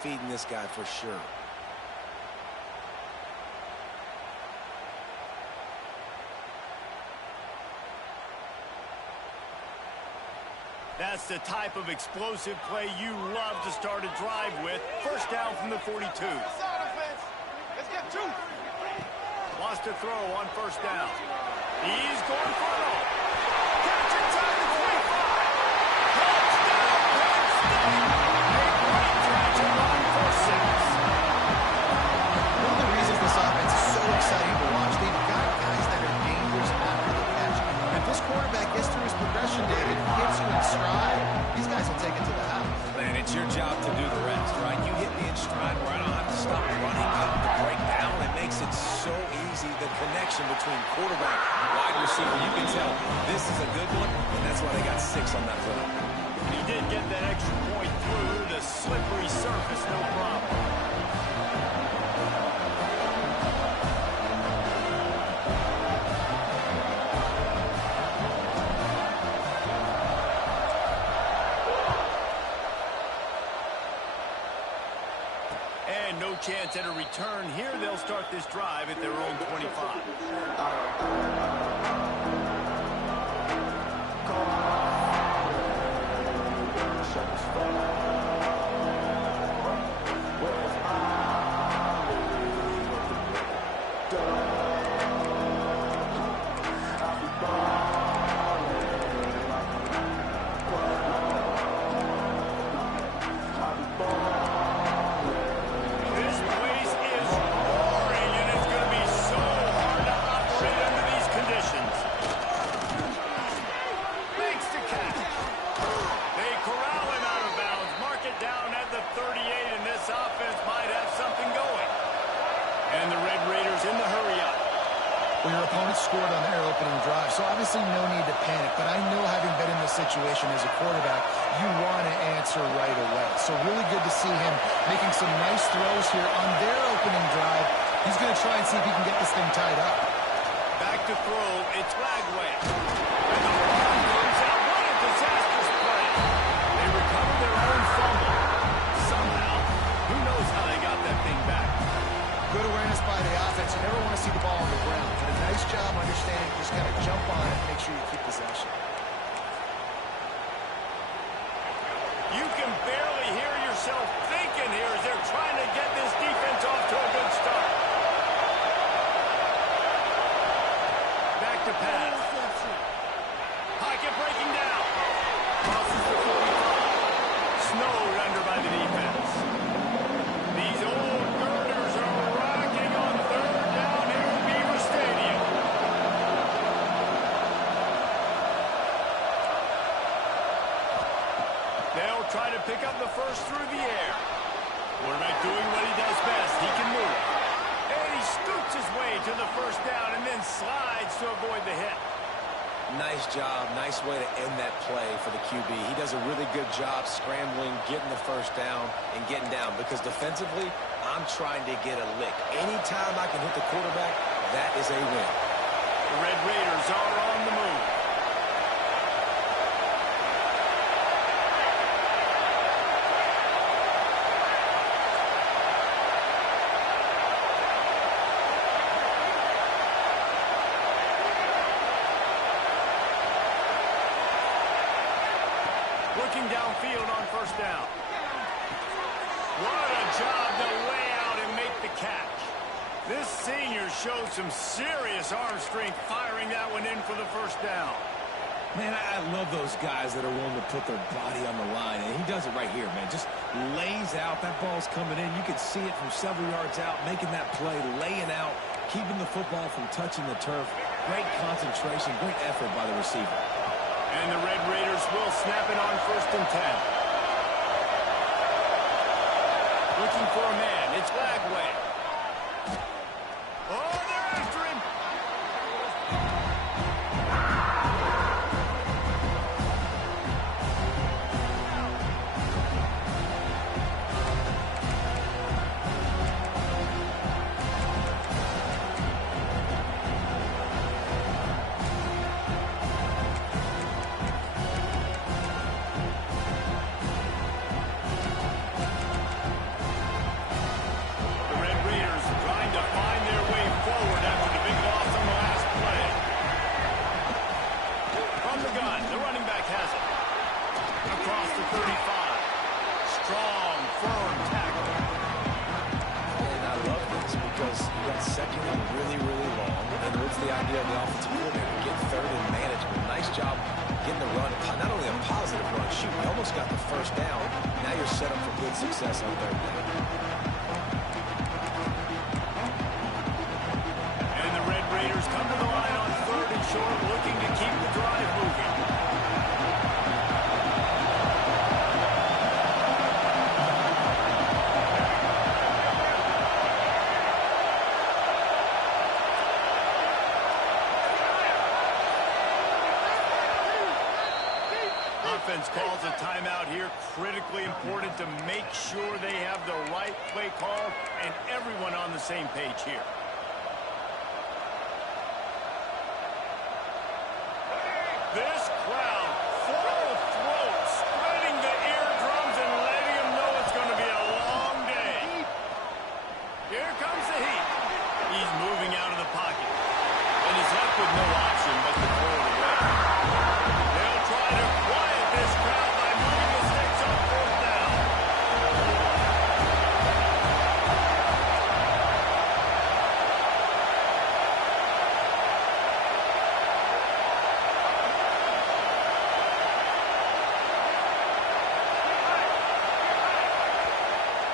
feeding this guy for sure. That's the type of explosive play you love to start a drive with. First down from the 42. Let's get two. Wants to throw on first down. He's going for it all. Catch inside the 25. Touchdown, Penn State. A great catch and run for 6. One of the reasons this offense is so exciting to watch, they've got guys that are dangerous after the catch. If this quarterback gets through his progression, David, hits you in stride, these guys will take it to the house. Man, it's your job to do the rest, right? You hit me in stride where I don't have to stop running up the breakdown. It makes it so easy, the connection between quarterback and wide receiver. You can tell this is a good one, and that's why they got 6 on that play. He did get that extra point through the slippery surface, no problem. No chance at a return here. They'll start this drive at their own 25. Well, your opponent scored on their opening drive, so obviously no need to panic. But I know, having been in this situation as a quarterback, you want to answer right away. So really good to see him making some nice throws here on their opening drive. He's going to try and see if he can get this thing tied up. Back to throw, it's Lagway. And the ball comes out. What a disastrous play. They recovered their own fumble. Somehow, who knows how they got that thing back. Good awareness by the offense. You never want to see the ball on the ground. But a nice job understanding, just kind of jump on it and make sure you keep possession. You can barely hear yourself thinking here as they're trying to get this defense off to a good start. Back to pass. Pocket breaking down. Crosses the 45. Snowed under by the defense. These old girders are rocking on third down here at Beaver Stadium. They'll try to pick up the first through the air. Quarterback doing what he does best. He can move. And he scoots his way to the first down and then slides to avoid the hit. Nice job. Nice way to end that play for the QB. He does a really good job scrambling, getting the first down, and getting down. Because defensively, I'm trying to get a lick. Anytime I can hit the quarterback, that is a win. The Red Raiders are on the move. Looking downfield on first down. What a job to lay out and make the catch. This senior showed some serious arm strength firing that one in for the first down. Man, I love those guys that are willing to put their body on the line, and he does it right here, man. Just lays out. That ball's coming in. You can see it from several yards out, making that play, laying out, keeping the football from touching the turf. Great concentration, great effort by the receiver. And the Red Raiders will snap it on 1st and 10. Looking for a man. It's Lagway. Oh, they're after him. idea of the offensive coordinator. Get third and management. Nice job getting the run, not only a positive run, shoot, you almost got the first down. Now you're set up for good success on third down. And the Red Raiders come to the line on third and short, looking to keep the drive moving. Offense calls a timeout here. Critically important to make sure they have the right play call and everyone on the same page here. This crowd full of throats, spreading the eardrums and letting them know it's going to be a long day. Here comes the heat. He's moving out of the pocket. And he's left with no option but to throw it away. They'll try to quiet this crowd by moving the sticks on fourth down.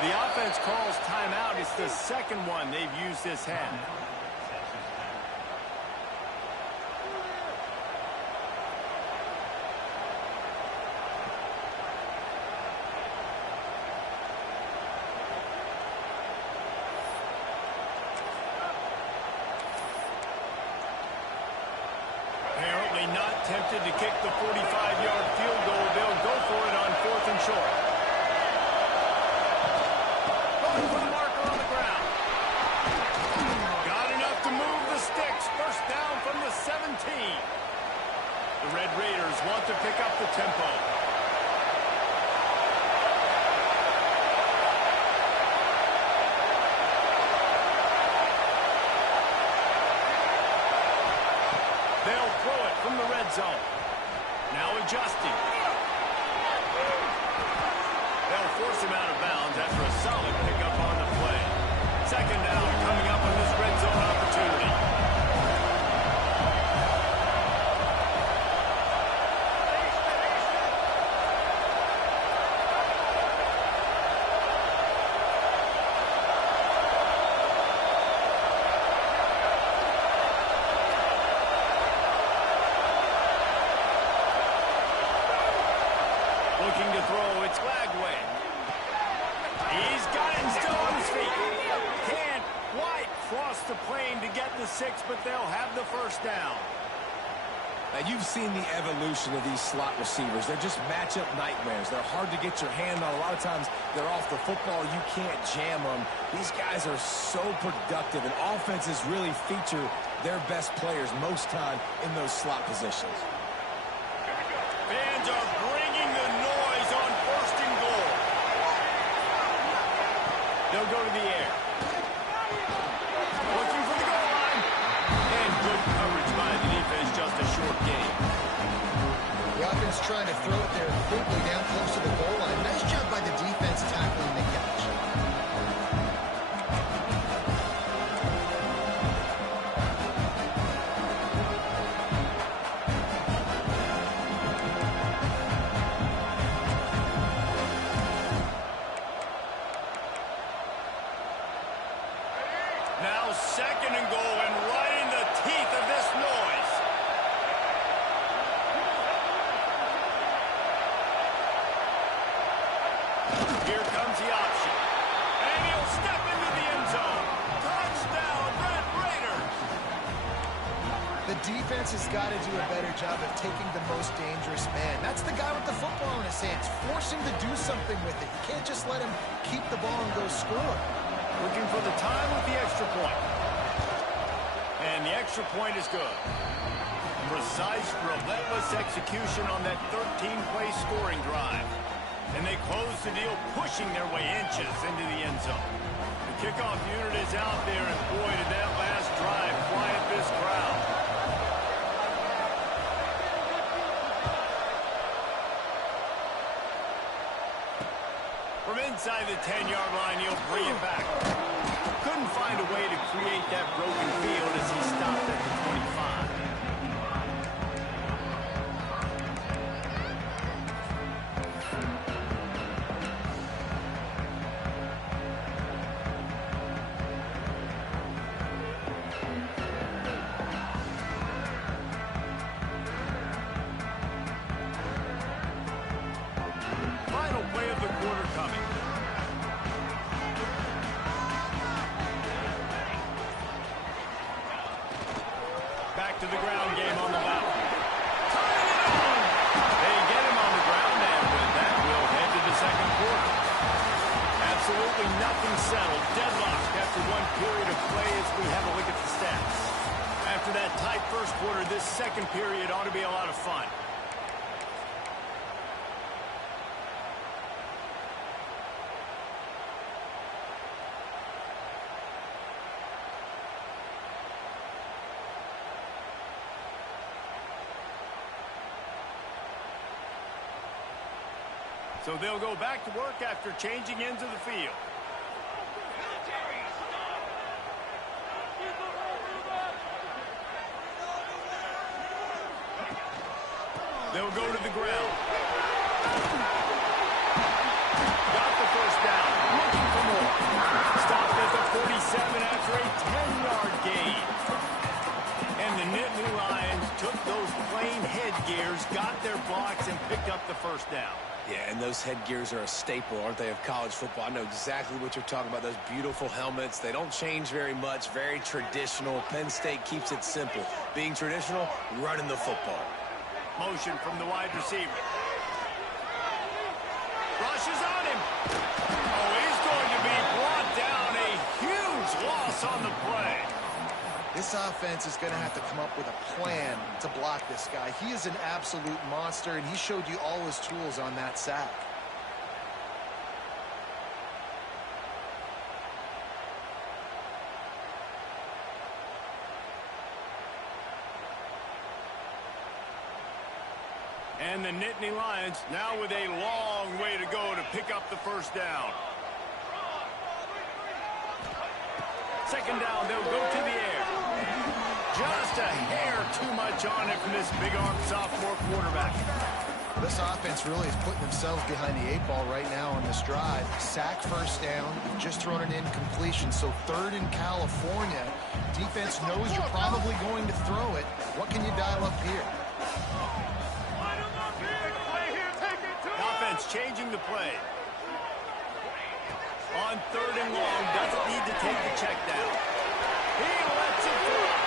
The offense calls timeout. It's the second one they've used this half. Apparently not tempted to kick the 45-yard field goal. They'll go for it on fourth and short. Going for the marker on the ground. Got enough to move the sticks. First down from the 17. The Red Raiders want to pick up the tempo. They'll throw it from the red zone. Now adjusting. They'll force him out of bounds after a solid pickup on the play. Second down coming up on this red zone opportunity. Looking to throw, it's Lagway. He's got it still on his feet. Can't quite cross the plane to get the 6, but they'll have the first down. Now, you've seen the evolution of these slot receivers. They're just matchup nightmares. They're hard to get your hand on. A lot of times, they're off the football. You can't jam them. These guys are so productive, and offenses really feature their best players most time in those slot positions. Fans are bringing the noise on first and goal. They'll go to the air. Looking for the goal line. And good coverage by the defense, just a short gain. The offense trying to throw it there quickly down close to the goal line. Nice job by the defense tackling the catch. Now second and goal, and right in the teeth of this noise. Here comes the option. And he'll step into the end zone. Touchdown, Red Raiders. The defense has got to do a better job of taking the most dangerous man. That's the guy with the football in his hands. Force him to do something with it. You can't just let him keep the ball and go score. Looking for the time with the extra point. And the extra point is good. Precise, relentless execution on that 13-play scoring drive. And they close the deal, pushing their way inches into the end zone. The kickoff unit is out there, and boy, did that last drive quiet this crowd. From inside the 10-yard line, he'll bring it back. Couldn't find find a way to create that broken field as he stopped at the 25. Final play of the quarter coming. Back to the ground game on the left. Tying it on! They get him on the ground, and with that, we'll head to the second quarter. Absolutely nothing settled. Deadlocked after one period of play as we have a look at the stats. After that tight first quarter, this second period ought to be a lot of fun. So they'll go back to work after changing into the field. They'll go to the ground. Got the first down. Looking for more. Stopped at the 47 after a 10-yard gain. And the Nittany Lions took those plain headgears, got their blocks, and picked up the first down. Yeah, and those headgears are a staple, aren't they, of college football? I know exactly what you're talking about, those beautiful helmets. They don't change very much, very traditional. Penn State keeps it simple. Being traditional, running the football. Motion from the wide receiver. Rushes on him. Oh, he's going to be brought down. A huge loss on the play. This offense is going to have to come up with a plan to block this guy. He is an absolute monster, and he showed you all his tools on that sack. And the Nittany Lions now with a long way to go to pick up the first down. Second down, they'll go to the air. Just a hair too much on it from this big-arm sophomore quarterback. This offense really is putting themselves behind the 8 ball right now on this drive. Sack first down. You've just thrown an incompletion, so third in California. Defense knows you're probably going to throw it. What can you dial up here? Offense changing the play. On third and long, doesn't need to take the check down. He lets it fly.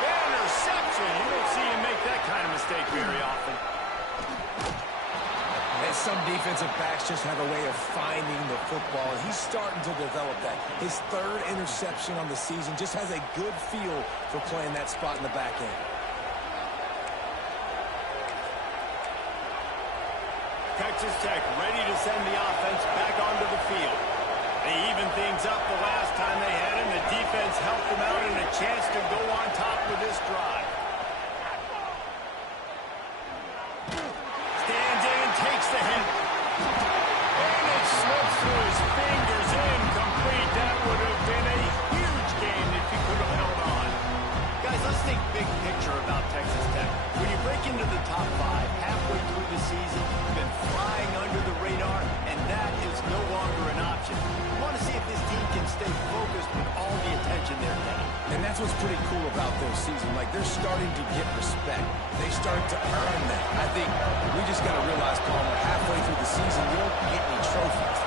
Interception. You don't see him make that kind of mistake very often. And some defensive backs just have a way of finding the football, and he's starting to develop that. His third interception on the season, just has a good feel for playing that spot in the back end. Texas Tech ready to send the offense back onto the field. They evened things up the last time they had him. The defense helped them out and a chance to go on top with this drive. Stands in, takes the hit. And it slips through his fingers. Incomplete. That would have been a huge gain if he could have held on. Guys, let's think big picture about Texas Tech. When you break into the top 5 halfway through the season, you've been flying under the radar, and that is no longer an option. You want to see if this team can stay focused with all the attention they're getting. And that's what's pretty cool about their season. Like, they're starting to get respect. They start to earn that. I think we just got to realize, Palmer, halfway through the season, you don't get any trophies.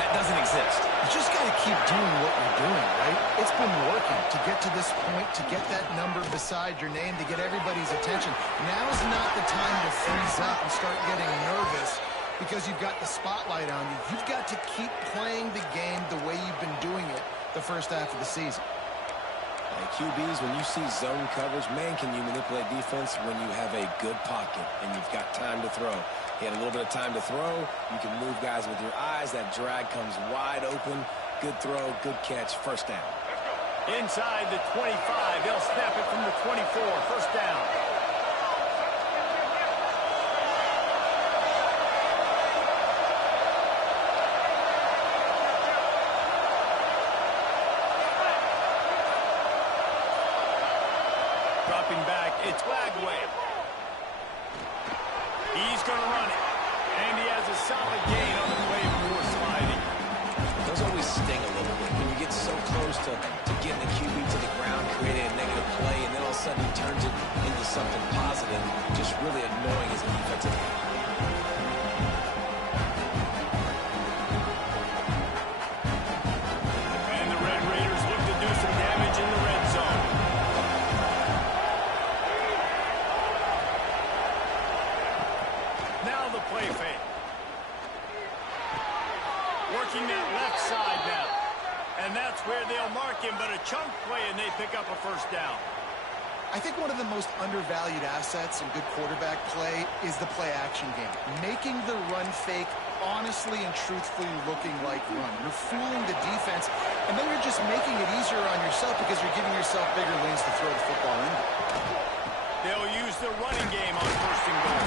That doesn't exist. You just got to keep doing what you're doing, right? It's been working to get to this point, to get that number beside your name, to get everybody's attention. Now's not the time to freeze up and start getting nervous because you've got the spotlight on you. You've got to keep playing the game the way you've been doing it the first half of the season. Hey, QBs, when you see zone coverage, man, can you manipulate defense when you have a good pocket and you've got time to throw. He had a little bit of time to throw. You can move guys with your eyes. That drag comes wide open. Good throw, good catch, first down. Inside the 25, they'll snap it from the 24, first down. It's flag wave. He's going to run it. And he has a solid gain on the play before sliding. Those always sting a little bit when you get so close to getting the QB to the ground, creating a negative play, and then all of a sudden he turns it into something positive. Just really annoying as a defensive end. And the Red Raiders look to do some damage in the red zone. Now the play fake. Working that left side now. And that's where they'll mark him, but a chunk play and they pick up a first down. I think one of the most undervalued assets in good quarterback play is the play-action game. Making the run fake honestly and truthfully looking like run. You're fooling the defense, and then you're just making it easier on yourself because you're giving yourself bigger lanes to throw the football in. They'll use the running game on first and goal.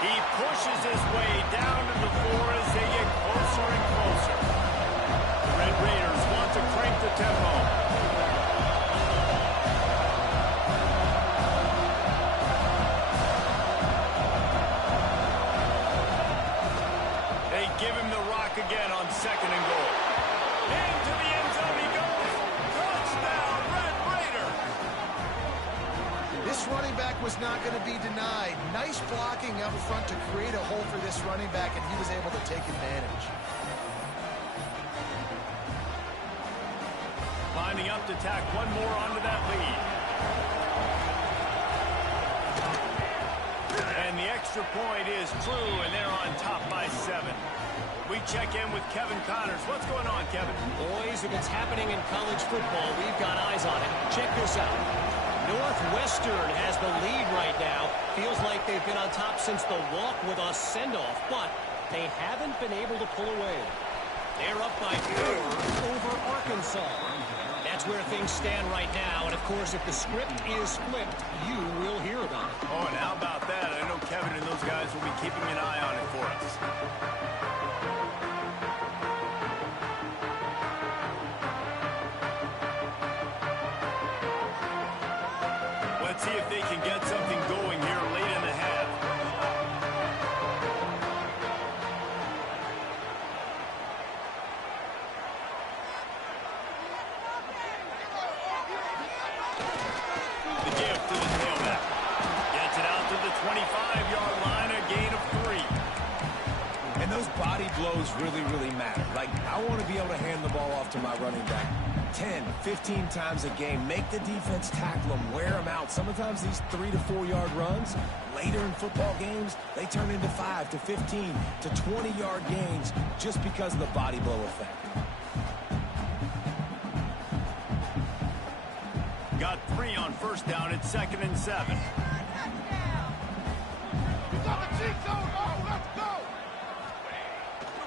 He pushes his way down to the floor as they get closer and closer. The Red Raiders want to crank the tempo. They give him the rock again on second and goal. Into the end zone he goes. Touchdown, Red Raider. This running back was not going to be denied. Nice blocking up front to create a hole for this running back, and he was able to take advantage. Lining up to tack one more onto that lead. And the extra point is true, and they're on top by 7. We check in with Kevin Connors. What's going on, Kevin? Boys, if it's happening in college football, we've got eyes on it. Check this out. Northwestern has the lead right now. Feels like they've been on top since the walk with a send-off, but they haven't been able to pull away. They're up by 4 over Arkansas. That's where things stand right now, and of course, if the script is flipped, you will hear about it. Oh, and how about that? I know Kevin and those guys will be keeping an eye on it for us. Let's see if they can get something going here late in the half. The give to the tailback. Gets it out to the 25-yard line, a gain of 3. And those body blows really, really matter. Like, I want to be able to hand the ball off to my running back 10, 15 times a game. Make the defense tackle them, wear them out. Sometimes these 3 to 4 yard runs, later in football games, they turn into 5 to 15 to 20-yard gains just because of the body blow effect. Got 3 on first down at 2nd and 7. He's on the cheek zone. Oh, let's go.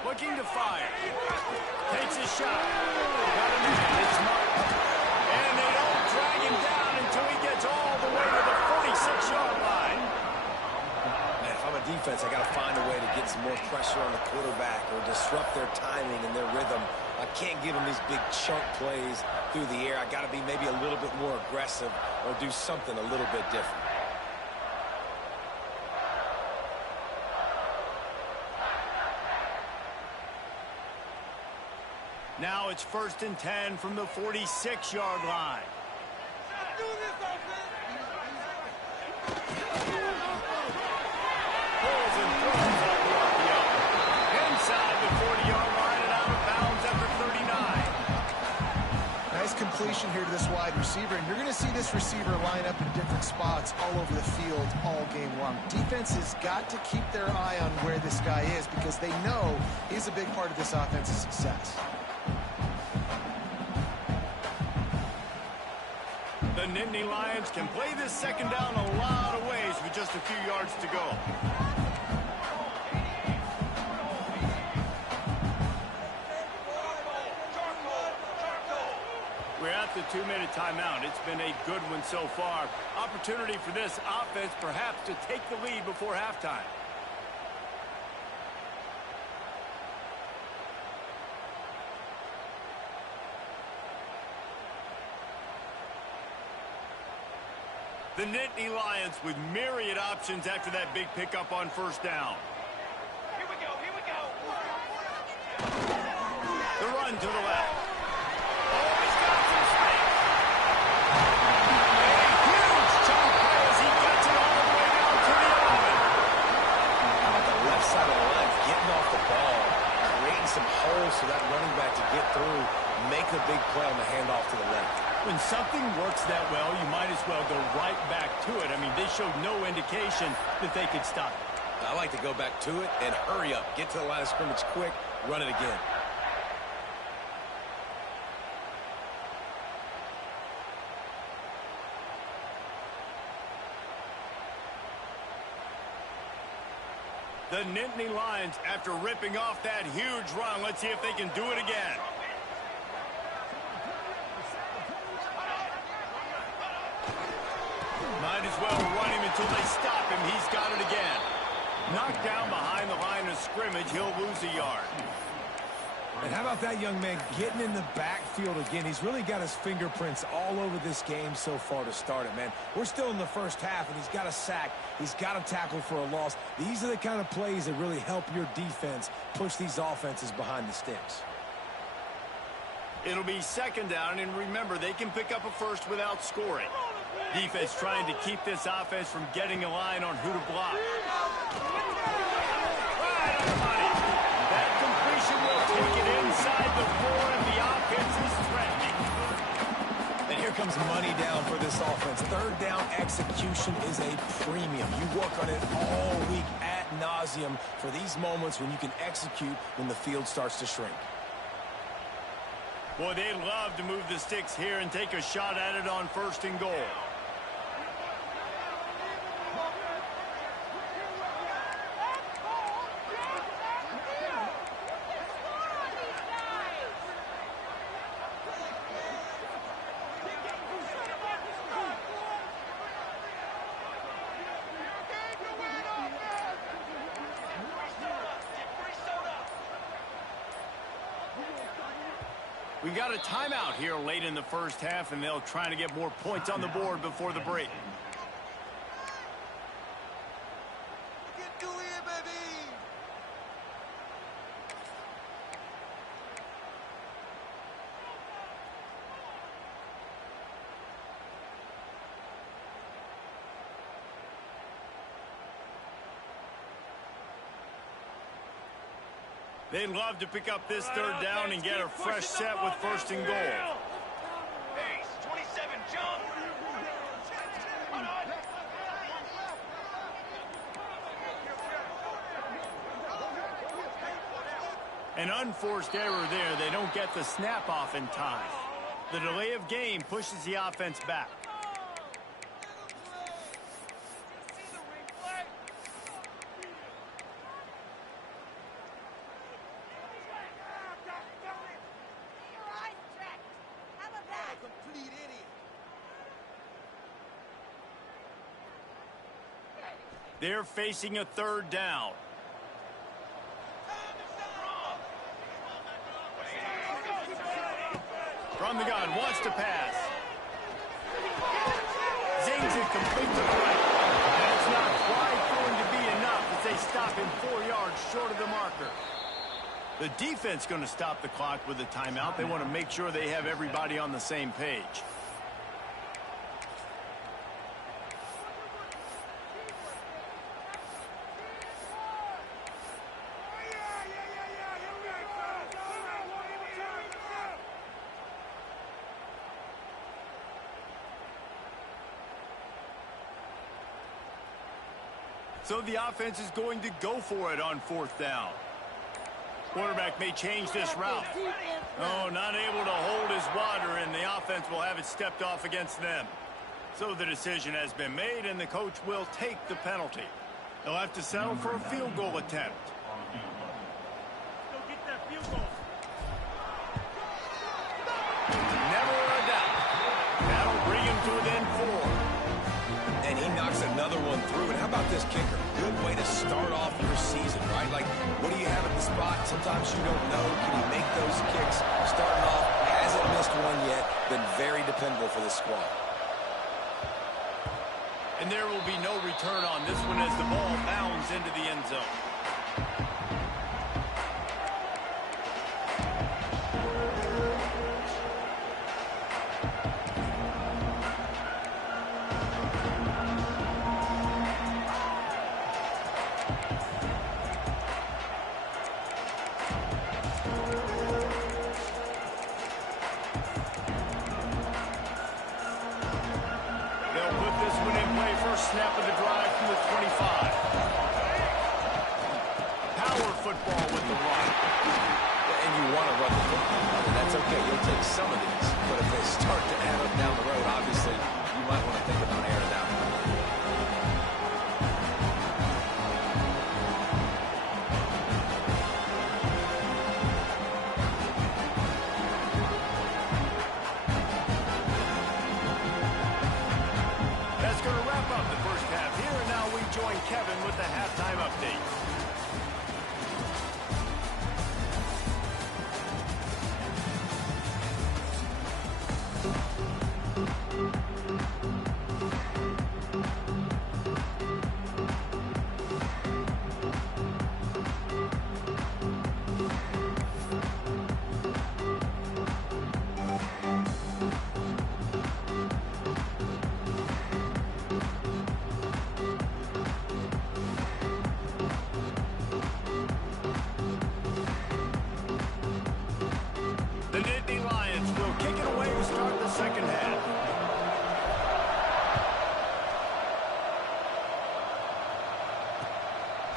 Looking to fire. Takes a shot. Got a man. It's Martin. And they don't drag him down until he gets all the way to the 46-yard line. Man, if I'm a defense, I got to find a way to get some more pressure on the quarterback or disrupt their timing and their rhythm. I can't give them these big chunk plays through the air. I got to be maybe a little bit more aggressive or do something a little bit different. Now it's 1st and 10 from the 46-yard line. Pulls and throws out the RPO. Inside the 40-yard line and out of bounds after 39. Nice completion here to this wide receiver, and you're going to see this receiver line up in different spots all over the field all game long. Defense has got to keep their eye on where this guy is because they know he's a big part of this offense's success. The Nittany Lions can play this second down a lot of ways with just a few yards to go. We're at the 2-minute timeout. It's been a good one so far. Opportunity for this offense perhaps to take the lead before halftime. The Nittany Lions with myriad options after that big pickup on first down. Here we go, here we go. The run to the left. Oh, he's got some space. A huge chunk play as he gets it all the way down to the 11. How about the left side of the line, getting off the ball, creating some holes for that running back to get through, make a big play on the handoff to the left. When something works that well, you might as well go right back to it. I mean, they showed no indication that they could stop it. I like to go back to it and hurry up. Get to the line of scrimmage quick, run it again. The Nittany Lions, after ripping off that huge run, let's see if they can do it again. Might as well run him until they stop him. He's got it again. Knocked down behind the line of scrimmage, he'll lose a yard. And how about that young man getting in the backfield again? He's really got his fingerprints all over this game so far to start it, man. We're still in the first half, and he's got a sack. He's got a tackle for a loss. These are the kind of plays that really help your defense push these offenses behind the sticks. It'll be second down, and remember, they can pick up a first without scoring. Defense trying to keep this offense from getting a line on who to block. Right on the money. That completion will take it inside the 4, and the offense is threatening. And here comes money down for this offense. Third down execution is a premium. You work on it all week ad nauseum for these moments when you can execute when the field starts to shrink. Boy, they love to move the sticks here and take a shot at it on first and goal. We got a timeout here late in the first half, and they'll try to get more points on the board before the break. They'd love to pick up this third down and get a fresh set with first and goal. Ace, 27, jump. An unforced error there. They don't get the snap off in time. The delay of game pushes the offense back. They're facing a third down. From the gun, wants to pass. Zings it complete to the right. And it's not quite going to be enough as they stop him 4 yards short of the marker. The defense going to stop the clock with a timeout. They want to make sure they have everybody on the same page. So the offense is going to go for it on fourth down. Quarterback may change this route. Oh, not able to hold his water, and the offense will have it stepped off against them. So the decision has been made, and the coach will take the penalty. They'll have to settle for a field goal attempt. Never a doubt. That'll bring him to within 4. And he knocks another one through. And how about this kicker? Good way to start off your season, right? Like, what do you have at the spot? Sometimes you don't know. Can he make those kicks? Starting off, hasn't missed one yet. Been very dependable for this squad. And there will be no return on this one as the ball bounds into the end zone. Snap of the drive from the 25. Power football with the run. And you want to run the football, and that's okay. You'll take some of these. But if they start to add up down the road, obviously, you might want to think about airing it out. Kevin with the halftime update.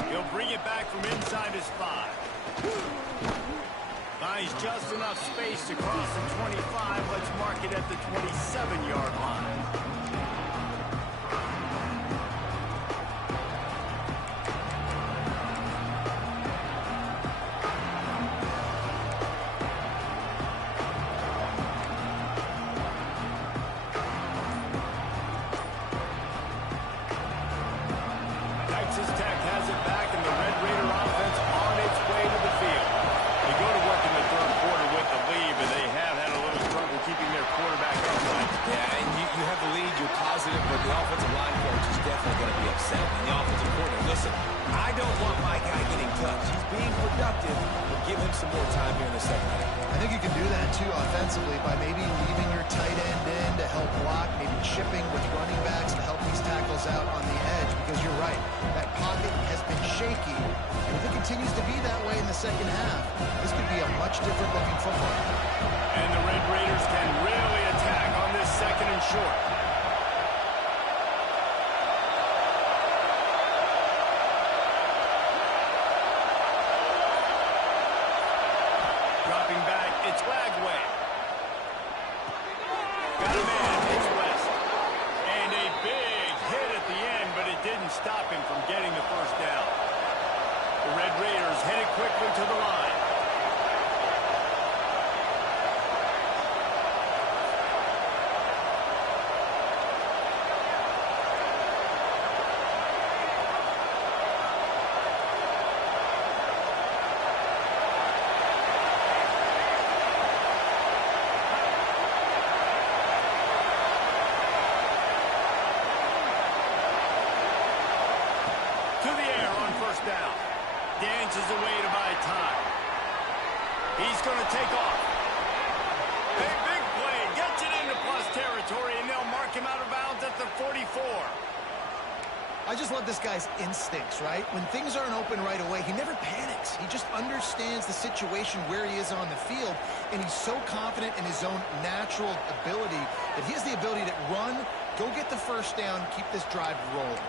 He'll bring it back from inside his 5. Finds just enough space to cross the 25. Let's mark it at the 27-yard line. Offensively by maybe leaving your tight end in to help block, maybe chipping with running backs to help these tackles out on the edge, because you're right, that pocket has been shaky, and if it continues to be that way in the second half, this could be a much different looking football. And the Red Raiders can really attack on this second and short. Dropping back, it's Lagway. Got a man, it's West. And a big hit at the end, but it didn't stop him from getting the first down. The Red Raiders headed quickly to the line. Down. Dances away to buy time. He's going to take off. A big play. Gets it into plus territory, and they'll mark him out of bounds at the 44. I just love this guy's instincts, right? When things aren't open right away, he never panics. He just understands the situation where he is on the field, and he's so confident in his own natural ability that he has the ability to run, go get the first down, keep this drive rolling.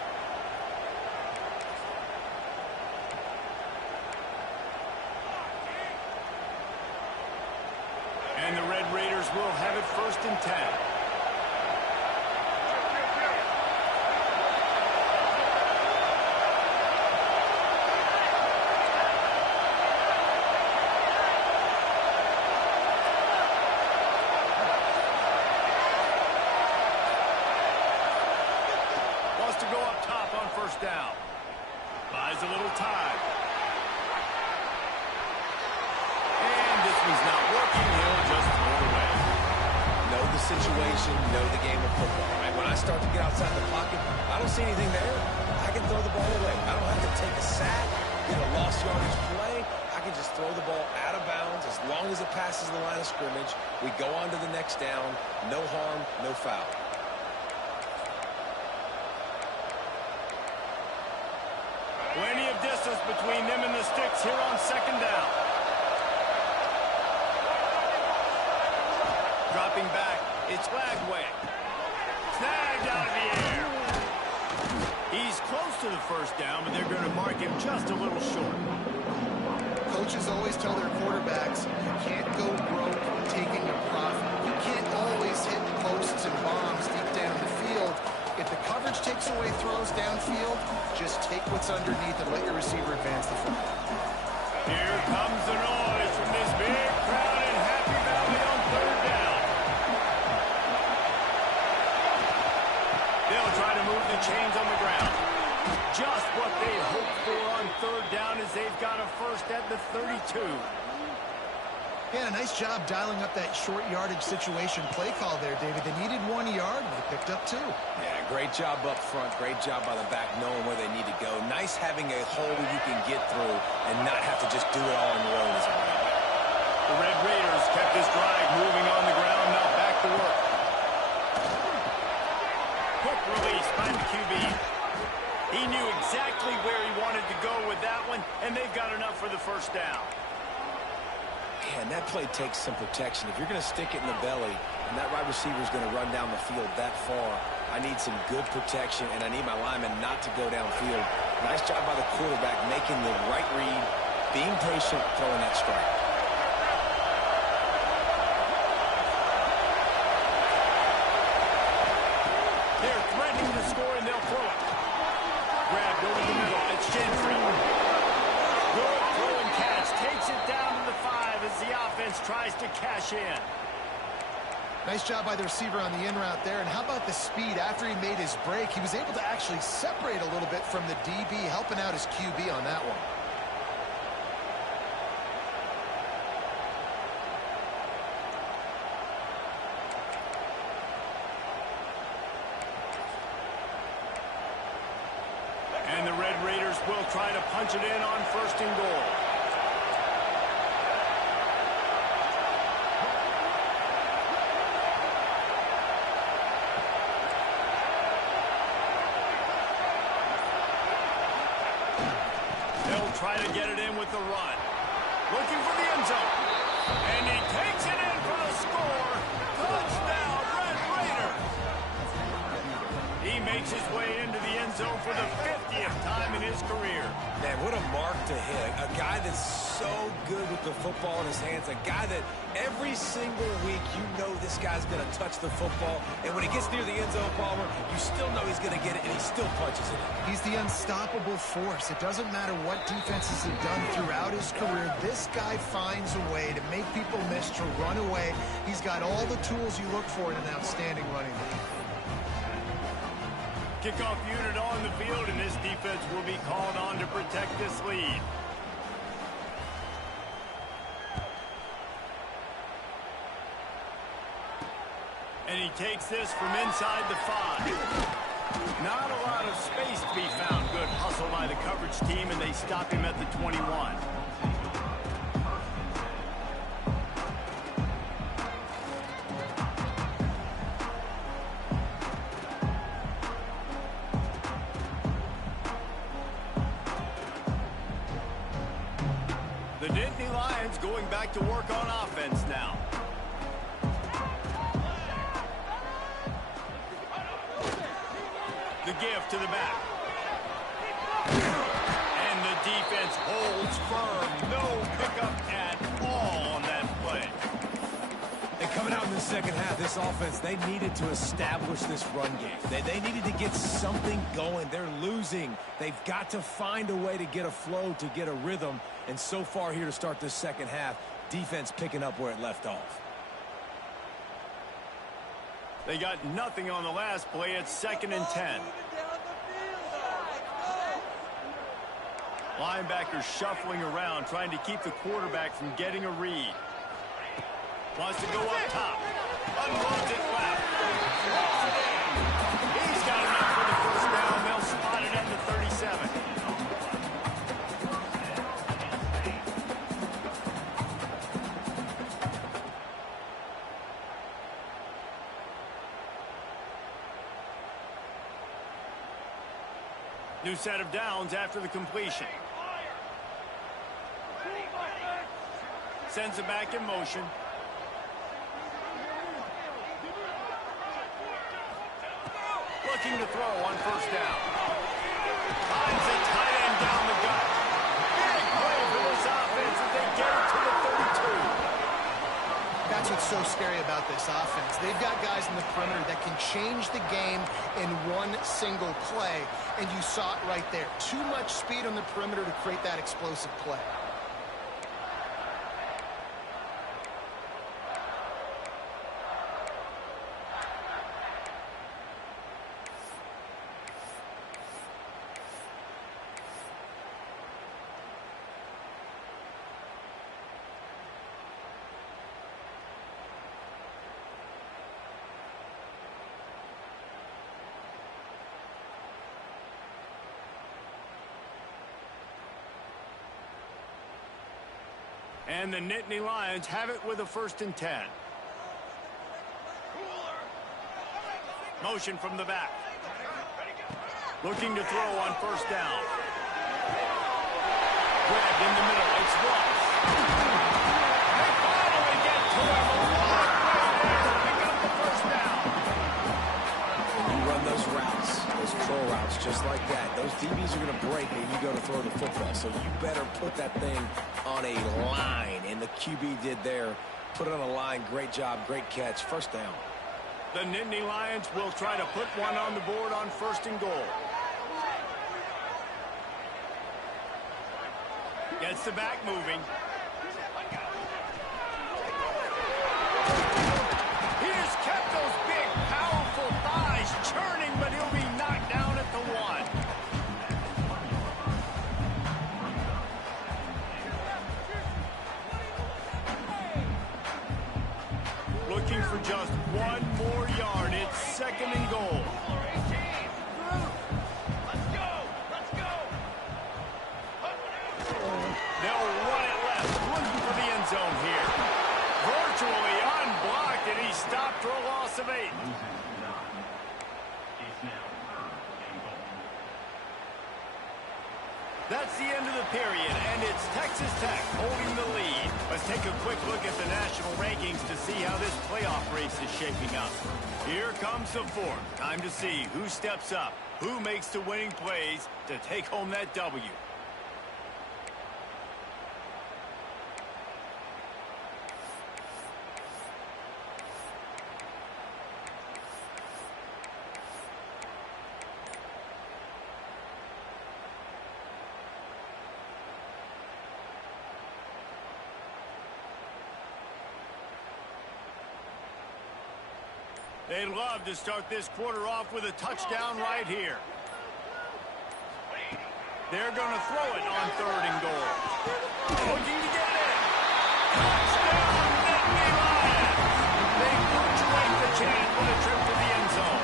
And the Red Raiders will have it 1st and 10. Wants to go up top on 1st down. Buys a little time. This one's not working. He'll just throw it away. Know the situation, know the game of football, right? When when I start to get outside the pocket, I don't see anything there. I can throw the ball away. I don't have to take a sack, get a lost yardage play. I can just throw the ball out of bounds as long as it passes the line of scrimmage. We go on to the next down. No harm, no foul. Plenty of distance between them and the sticks here on second down. Dropping back, it's Flagway. Snagged out of the air. He's close to the first down, but they're going to mark him just a little short. Coaches always tell their quarterbacks, you can't go broke taking a profit. You can't always hit posts and bombs deep down the field. If the coverage takes away throws downfield, just take what's underneath and let your receiver advance the football. Here comes the noise from this big crowd in Happy Valley on third down. They'll try to move the chains on the ground. Just what they hoped for on third down as they've got a first at the 32. Yeah, nice job dialing up that short yardage situation play call there, David. They needed 1 yard, and they picked up 2. Yeah, great job up front. Great job by the back knowing where they need to go. Nice having a hole you can get through and not have to just do it all on your own as a running back. The Red Raiders kept this drive moving on the ground, now back to work. Quick release by the QB. He knew exactly where he wanted to go with that one, and they've got enough for the first down. Man, that play takes some protection. If you're going to stick it in the belly and that wide receiver is going to run down the field that far, I need some good protection, and I need my lineman not to go downfield. Nice job by the quarterback making the right read, being patient, throwing that strike. They're threatening to score, and they'll throw it. Grabbed over the middle. It's Gentry. Good throw and catch. Takes it down to the 5 as the offense tries to cash in. Nice job by the receiver on the in route there. And how about the speed after he made his break? He was able to actually separate a little bit from the DB, helping out his QB on that one. And the Red Raiders will try to punch it in on first and goal. They'll try to get it in with the run. Looking for the end zone. And he takes it in for the score. Touchdown, Red Raiders. He makes his way into the end zone for the 50th time in his career. Man, what a mark to hit. A guy that's so good with the football in his hands. A guy that every single week you know this guy's going to touch the football. And when he gets near the end zone, Palmer, you still know he's going to get it, and he still punches it. He's the unstoppable force. It doesn't matter what defenses have done throughout his career. This guy finds a way to make people miss, to run away. He's got all the tools you look for in an outstanding running back. Kickoff unit on the field, and this defense will be called on to protect this lead. And he takes this from inside the 5. Not a lot of space to be found. Good hustle by the coverage team, and they stop him at the 21. The Nittany Lions going back to work on offense now. The give to the back. And the defense holds firm. No pickup at all on that play. And coming out in the second half, this offense, they needed to establish this run game. They needed to get something going. They're losing. They've got to find a way to get a flow, to get a rhythm. And so far here to start this second half, defense picking up where it left off. They got nothing on the last play. It's 2nd and 10. Linebackers shuffling around, trying to keep the quarterback from getting a read. Wants to go up top. Unloads it left. New set of downs after the completion. Sends it back in motion. Looking to throw on first down. Finds a tight end down the gut. Big play for this offense as they get it to the 32. That's what's so scary about this offense. They've got guys in the perimeter that can change the game in one single play, and you saw it right there. Too much speed on the perimeter to create that explosive play. And the Nittany Lions have it with a 1st and 10. Motion from the back. Looking to throw on first down. Grabbed in the middle. It's Ross. They finally get to him. A long way there to pick up the first down. You run those routes, those curl routes, just like that. Those DBs are going to break when you go to throw the football. So you better put that thing on a line, and the QB did there. Put it on a line. Great job, great catch. First down. The Nittany Lions will try to put one on the board on 1st and goal. Gets the back moving. He has kept those big, powerful thighs churning, but he'll be knocked down at the 1. Looking for just 1 more yard. It's 2nd and goal. They'll run it left, looking for the end zone here. Virtually unblocked, and he stopped for a loss of 8. That's the end of the period, and it's Texas Tech holding the lead. Let's take a quick look at the national rankings to see how this playoff race is shaping up. Here comes the 4th. Time to see who steps up, who makes the winning plays to take home that W. They'd love to start this quarter off with a touchdown right here. They're going to throw it on 3rd and goal. Looking to get it. Touchdown, Nittany Lions. They punctuate the chance with a trip to the end zone.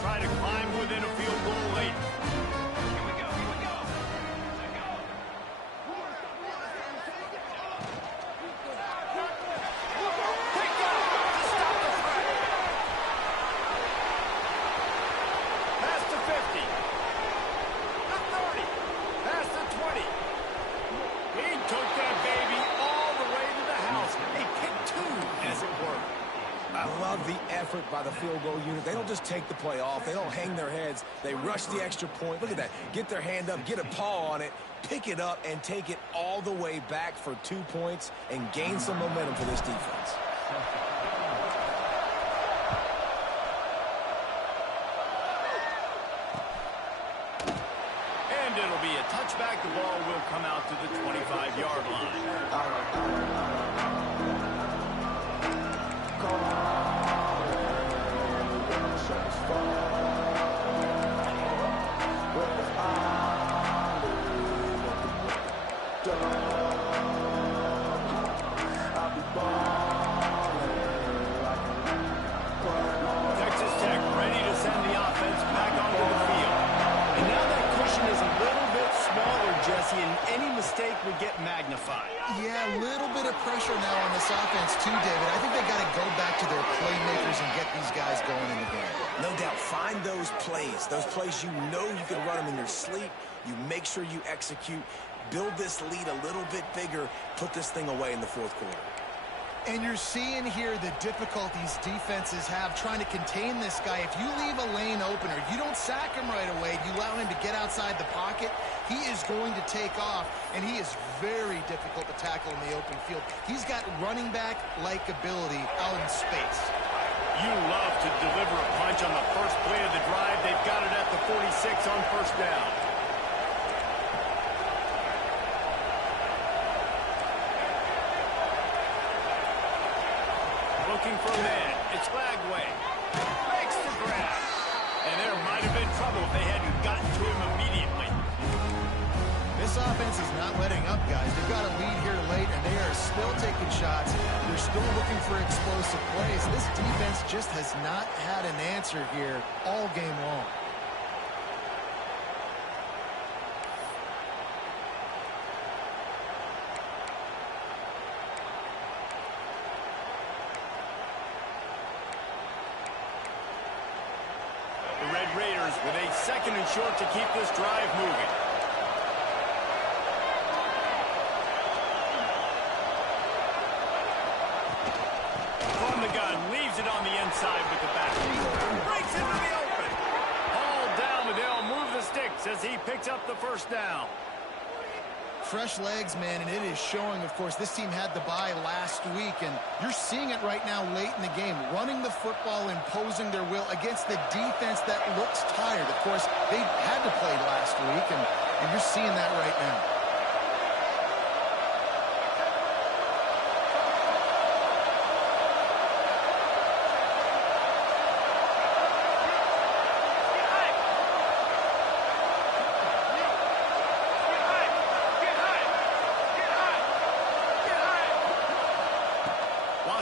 Try to climb within a field goal late. Here we go, here we go. Let go. Picked up to stop the threat. Past the 50. The 30. Past the 20. He took that baby all the way to the house. A pick 2, as it were. I love the effort by the field goal unit. They don't just take the play off. They don't hang their heads. They rush the extra point. Look at that. Get their hand up, get a paw on it, pick it up, and take it all the way back for 2 points and gain some momentum for this defense. And it'll be a touchback. The ball will come out to the 25-yard line. Texas Tech ready to send the offense back onto the field. And now that cushion is a little get magnified. Yeah, a little bit of pressure now on this offense too, David. I think they got to go back to their playmakers and get these guys going in the game. No doubt. Find those plays you know you can run them in your sleep. You make sure you execute. Build this lead a little bit bigger. Put this thing away in the fourth quarter. And you're seeing here the difficulties defenses have trying to contain this guy. If you leave a lane open or you don't sack him right away, you allow him to get outside the pocket, he is going to take off, and he is very difficult to tackle in the open field. He's got running back-like ability out in space. You love to deliver a punch on the first play of the drive. They've got it at the 46 on first down. Looking for a man. It's Lagway. Makes the grab. And there might have been trouble if they hadn't gotten to him immediately. This offense is not letting up, guys. They've got a lead here late, and they are still taking shots. They're still looking for explosive plays. This defense just has not had an answer here all game long. The Red Raiders with a second and short to keep this drive moving. From the gun, leaves it on the inside with the back. Breaks into the open. Hauled down, but they'll move the sticks as he picks up the first down. Fresh legs, man, and it is showing, of course. This team had the bye last week, and you're seeing it right now late in the game. Running the football, imposing their will against the defense that looks tired. Of course, they had to play last week, and you're seeing that right now.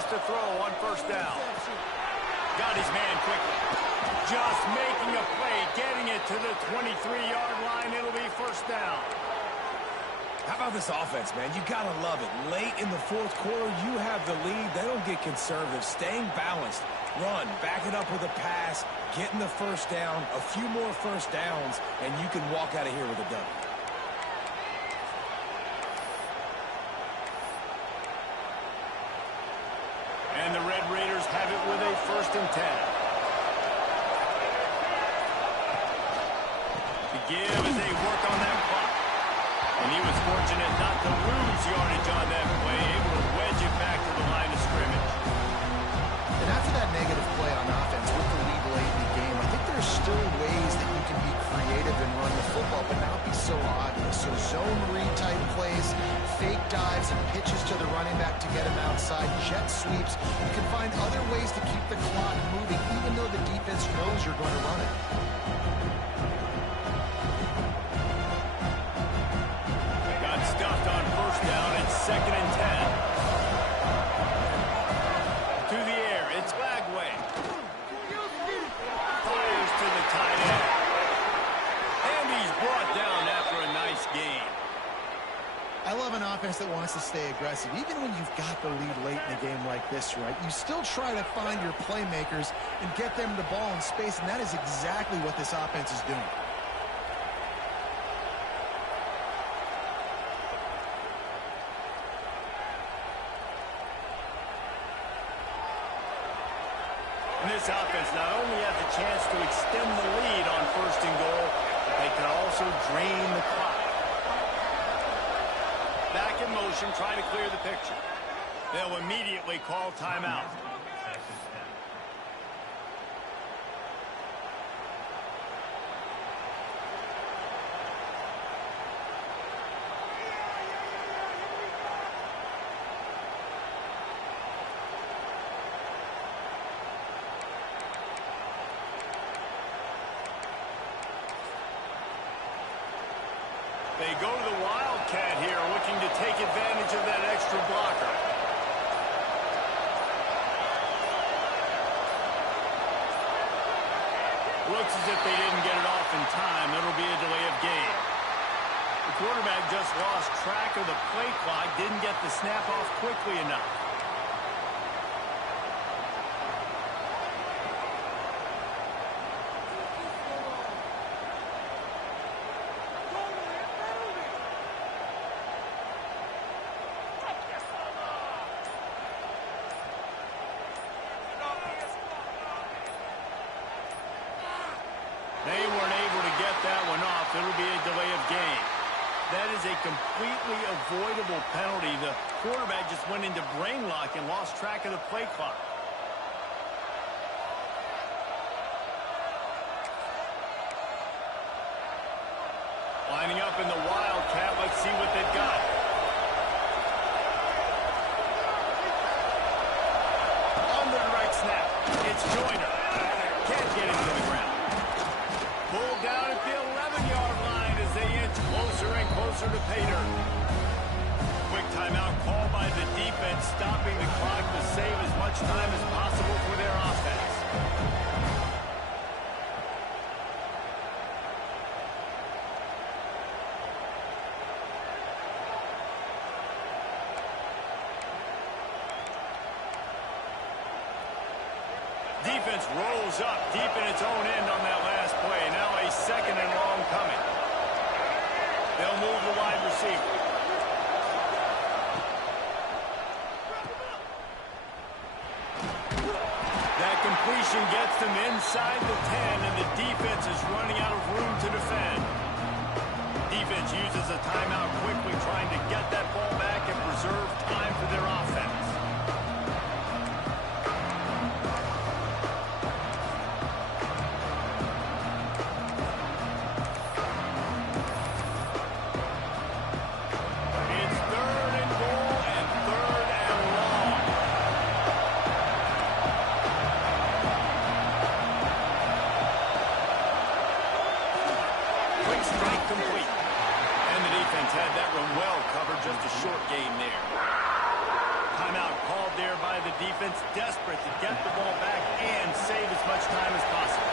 To throw on first down. Got his man quickly. Just making a play, getting it to the 23-yard line. It'll be first down. How about this offense, man? You got to love it. Late in the fourth quarter, you have the lead. They don't get conservative. Staying balanced. Run, back it up with a pass, getting the first down, a few more first downs, and you can walk out of here with a W. And the Red Raiders have it with a 1st and 10. To give as they work on that clock. And he was fortunate not to lose yardage on that play, able to wedge it back to the line of scrimmage. And after that negative play on offense with the lead late in the game, I think there's still ways that you can be creative and run the football, but not be so obvious. So zone read type plays, fake dives and pitches to the running back to get him outside, jet sweeps. You can find other ways to keep the clock moving, even though the defense knows you're going to run it. Got stuffed on first down. It's 2nd and 10. To the air. It's Lagway. Fires to the tight end. And he's brought down after a nice gain. I love an offense that wants to stay aggressive. Even when you've got the lead late in a game like this, right, you still try to find your playmakers and get them the ball in space, and that is exactly what this offense is doing. And this offense not only has a chance to extend the lead on 1st and goal, but they can also drain the clock. Back in motion, trying to clear the picture. They'll immediately call timeout. They go to the Wildcat here, looking to take advantage of that extra blocker. Looks as if they didn't get it off in time. It'll be a delay of game. The quarterback just lost track of the play clock, didn't get the snap off quickly enough. They weren't able to get that one off. It'll be a delay of game. That is a completely avoidable penalty. The quarterback just went into brain lock and lost track of the play clock. Lining up in the Wildcat. Let's see what they've got. On the direct snap. It's Joyner. Can't get him to the ground. Pulled down at the 11-yard line as they inch closer and closer to pay dirt. Quick timeout called by the defense, stopping the clock to save as much time as possible for their offense. Defense rolls up deep in its own end on that last play. Now a second and long coming. They'll move the wide receiver. That completion gets them inside the 10, and the defense is running out of room to defend. Defense uses a timeout quickly, trying to get that ball back and preserve time for their offense. Had that one well covered, just a short game there. Timeout called there by the defense, desperate to get the ball back and save as much time as possible.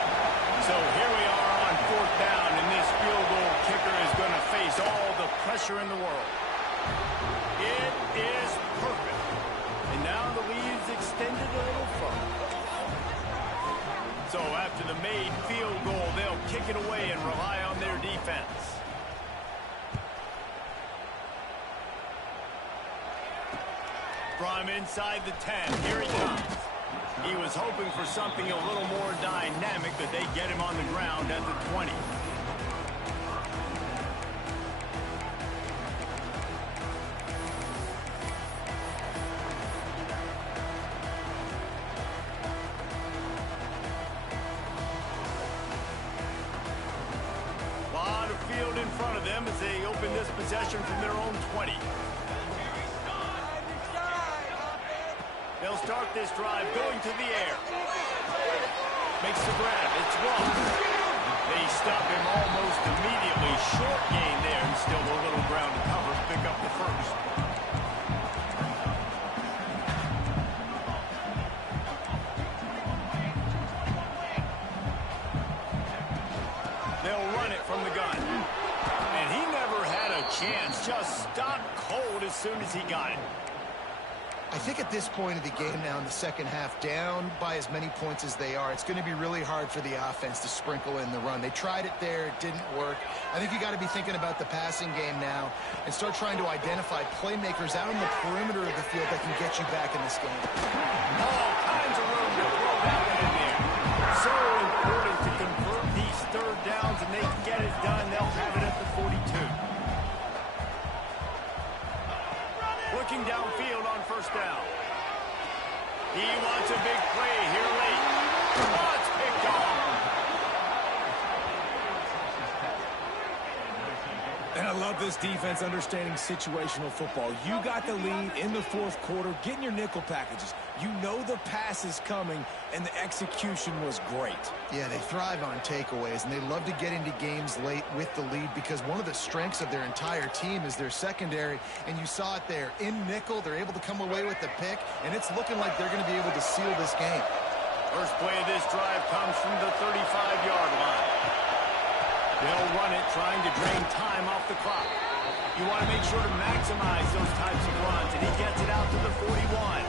So here we are on 4th down, and this field goal kicker is going to face all the pressure in the world. It is perfect. And now the lead's extended a little further. So after the made field goal, they'll kick it away and rely on their defense. From inside the 10, here he comes. He was hoping for something a little more dynamic, but they get him on the ground at the 20. A lot of field in front of them as they open this possession from their own 20. They'll start this drive going to the air. Makes the grab. It's wrong. They stop him almost immediately. Short gain there, and still a little ground to cover. Pick up the first. They'll run it from the gun. And he never had a chance. Just stopped cold as soon as he got it. I think at this point of the game now in the second half, down by as many points as they are, it's going to be really hard for the offense to sprinkle in the run. They tried it there. It didn't work. I think you got to be thinking about the passing game now and start trying to identify playmakers out on the perimeter of the field that can get you back in this game. All kinds of room to throw that one in there. So important to convert these third downs, and they can get it done. They'll have it at the 42. Looking downfield on 1st down. He wants a big play here late. Oh, it's picked off. And I love this defense understanding situational football. You got the lead in the 4th quarter, getting your nickel packages. You know the pass is coming, and the execution was great. Yeah, they thrive on takeaways, and they love to get into games late with the lead because one of the strengths of their entire team is their secondary, and you saw it there. In nickel, they're able to come away with the pick, and it's looking like they're going to be able to seal this game. First play of this drive comes from the 35-yard line. They'll run it, trying to drain time off the clock. You want to make sure to maximize those types of runs, and he gets it out to the 41.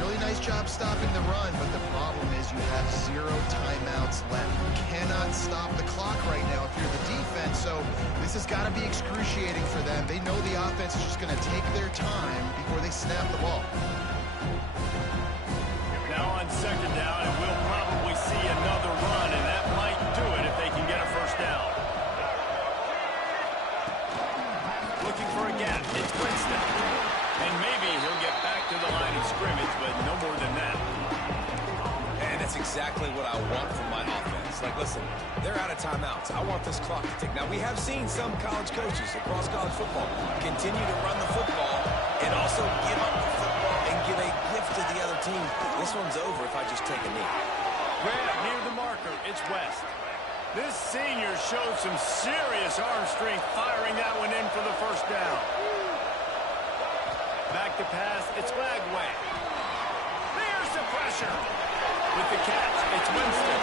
Really nice job stopping the run, but the problem is you have 0 timeouts left. You cannot stop the clock right now if you're the defense, so this has got to be excruciating for them. They know the offense is just going to take their time before they snap the ball. Now on second down, and we'll probably see another run, and that might do it if they can get a first down. Looking for a gap. It's Winston. And maybe he'll get back to the line of scrimmage, but no more than that. And that's exactly what I want from my offense. Like, listen, they're out of timeouts. I want this clock to tick. Now, we have seen some college coaches across college football continue to run the football and also give up the football and give a gift to the other team. This one's over if I just take a knee. Grab near the marker. It's West. This senior showed some serious arm strength firing that one in for the first down. Back to pass. It's Flagway. There's the pressure. With the catch, it's Winston.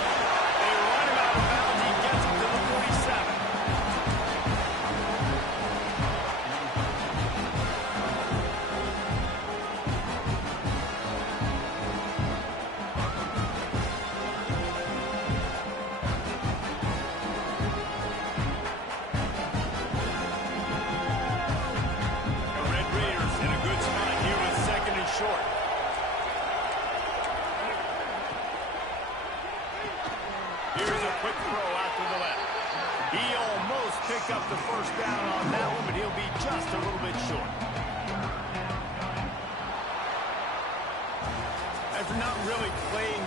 They run him out of bounds. He gets him to the 47. Short. Here's a quick throw out to the left. He almost picked up the first down on that one, but he'll be just a little bit short. After not really playing